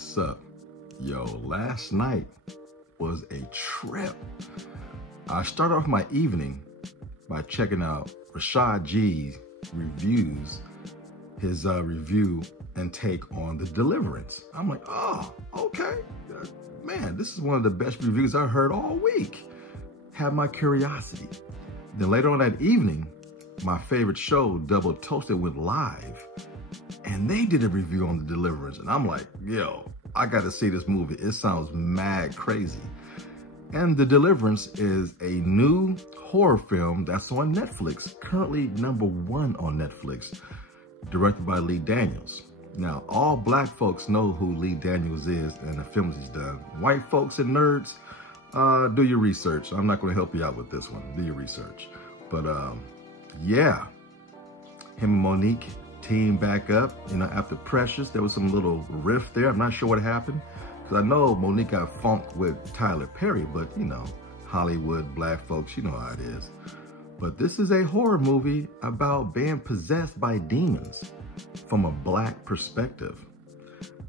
What's up? Yo, last night was a trip. I started off my evening by checking out Rashad G's reviews, his review and take on the Deliverance. I'm like, oh, okay. Man, this is one of the best reviews I heard all week. Had my curiosity. Then later on that evening, my favorite show, Double Toasted, went live. And they did a review on the Deliverance. And I'm like, yo, I got to see this movie. It sounds mad crazy. And the Deliverance is a new horror film that's on Netflix, currently #1 on Netflix, directed by Lee Daniels. Now, all black folks know who Lee Daniels is and the films he's done. White folks and nerds, do your research. I'm not going to help you out with this one. Do your research. But yeah, him and Monique teamed back up, after Precious. There was some little rift there. I'm not sure what happened, because I know Monique got funked with Tyler Perry, but Hollywood, black folks, you know how it is. But this is a horror movie about being possessed by demons from a black perspective,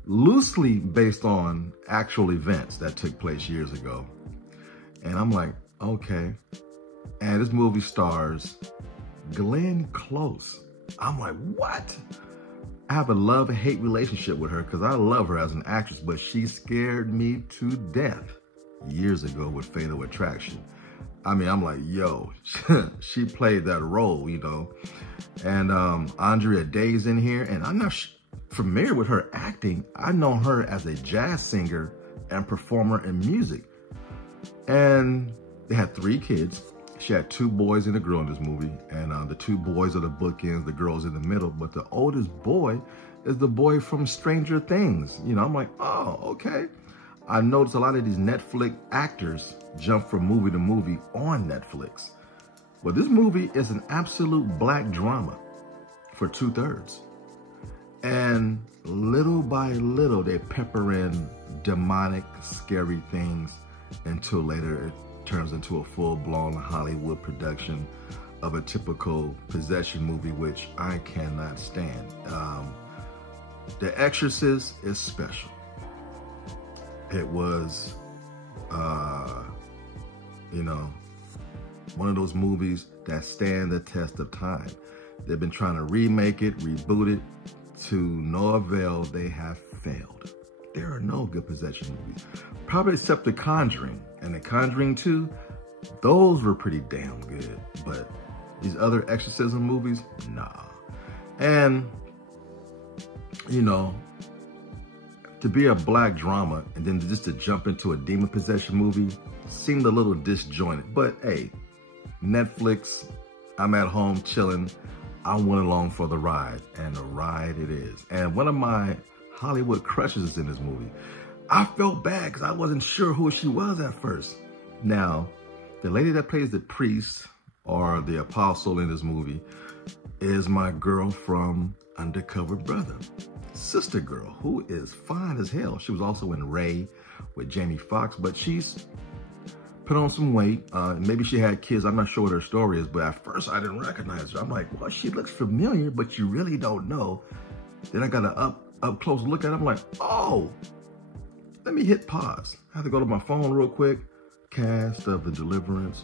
loosely based on actual events that took place years ago. And I'm like, okay. And this movie stars Glenn Close. I'm like, what? I have a love-hate relationship with her because I love her as an actress, but she scared me to death years ago with Fatal Attraction. I mean, I'm like, yo, she played that role, And Andra Day's in here, and I'm not familiar with her acting. I know her as a jazz singer and performer in music. And they had 3 kids. She had 2 boys and a girl in this movie, and the 2 boys are the bookends, the girl's in the middle, but the oldest boy is the boy from Stranger Things. I'm like, oh, okay. I noticed a lot of these Netflix actors jump from movie to movie on Netflix. Well, this movie is an absolute black drama for 2/3. And little by little, they pepper in demonic, scary things until later it turns into a full-blown Hollywood production of a typical possession movie, which I cannot stand. The Exorcist is special. It was, one of those movies that stand the test of time. They've been trying to remake it, reboot it, to no avail. They have failed. There are no good possession movies, probably except The Conjuring. And The Conjuring 2, those were pretty damn good. But these other exorcism movies, nah. And, to be a black drama and then just to jump into a demon possession movie seemed a little disjointed. But hey, Netflix, I'm at home chilling. I went along for the ride, and the ride it is. And one of my Hollywood crushes is in this movie. I felt bad because I wasn't sure who she was at first. Now, the lady that plays the priest or the apostle in this movie is my girl from Undercover Brother, Sister Girl, who is fine as hell. She was also in Ray with Jamie Foxx, but she's put on some weight. Maybe she had kids. I'm not sure what her story is, but at first I didn't recognize her. I'm like, well, she looks familiar, but you really don't know. Then I got an up close look at her. I'm like, oh, let me hit pause. I have to go to my phone real quick. Cast of the Deliverance.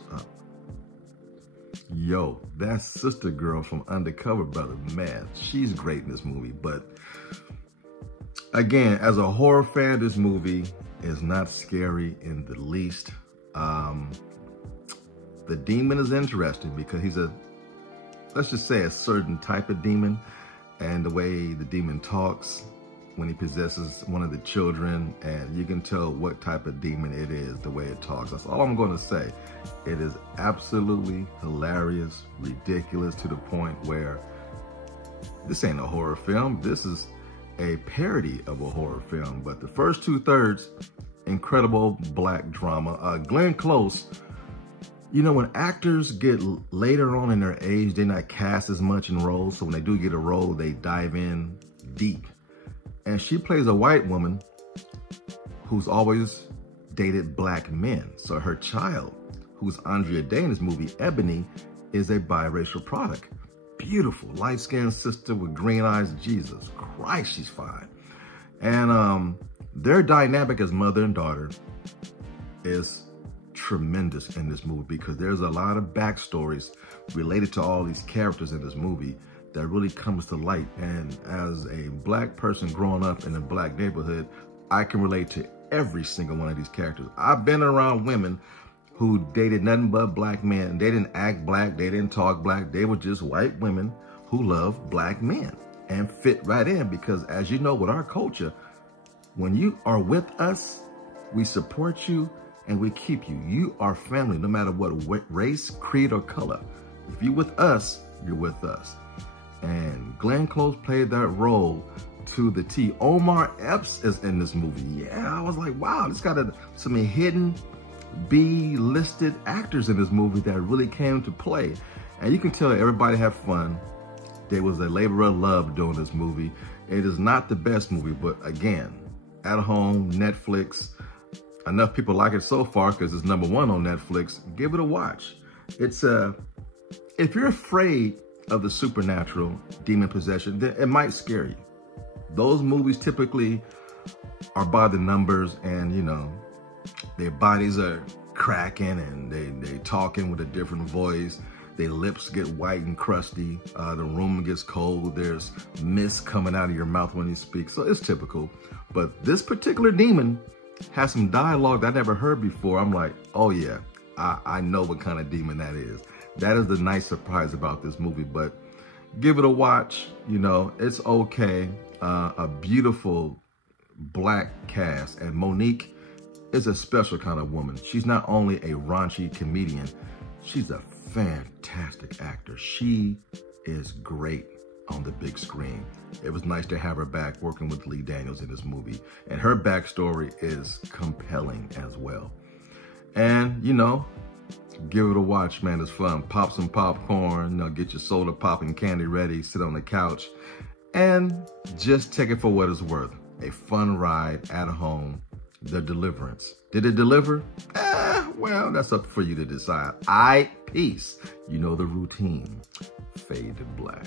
Yo, that's Sister Girl from Undercover Brother. Man, she's great in this movie. But again, as a horror fan, this movie is not scary in the least. The demon is interesting because he's let's just say a certain type of demon, and the way the demon talks when he possesses one of the children, and you can tell what type of demon it is, the way it talks. That's all I'm going to say. It is absolutely hilarious, ridiculous, to the point where this ain't a horror film. This is a parody of a horror film. But the first 2/3, incredible black drama. Glenn Close, when actors get later on in their age, they're not cast as much in roles. So when they do get a role, they dive in deep. And she plays a white woman who's always dated black men. So her child, who's Andra Day in this movie, Ebony, is a biracial product. Beautiful, light-skinned sister with green eyes. Jesus Christ, she's fine. And Their dynamic as mother and daughter is tremendous in this movie because there's a lot of backstories related to all these characters in this movie that really comes to light. And as a black person growing up in a black neighborhood, I can relate to every single one of these characters. I've been around women who dated nothing but black men. They didn't act black, they didn't talk black. They were just white women who loved black men and fit right in because, as you know, with our culture, when you are with us, we support you and we keep you. You are family, no matter what race, creed, or color. If you're with us, you're with us. And Glenn Close played that role to the T. Omar Epps is in this movie. Yeah, I was like, wow, this got some hidden B-listed actors in this movie that really came to play. And you can tell everybody had fun. There was a labor of love doing this movie. It is not the best movie, but again, at home, Netflix. Enough people like it so far because it's #1 on Netflix. Give it a watch. It's if you're afraid of the supernatural, demon possession, then it might scare you. Those movies typically are by the numbers, and you know, their bodies are cracking and they talking with a different voice. Their lips get white and crusty. The room gets cold. There's mist coming out of your mouth when you speak. So it's typical. But this particular demon has some dialogue that I never heard before. I'm like, oh yeah, I know what kind of demon that is. That is the nice surprise about this movie. But give it a watch. You know, it's okay. A beautiful black cast. And Monique is a special kind of woman. She's not only a raunchy comedian, she's a fantastic actor. She is great on the big screen. It was nice to have her back working with Lee Daniels in this movie. And her backstory is compelling as well. And, you know, give it a watch, man. It's fun. Pop some popcorn, you know, get your soda pop and candy ready, sit on the couch, and just take it for what it's worth. A fun ride at home. The Deliverance. Did it deliver? Well, that's up for you to decide. Peace. You know the routine. Fade to black.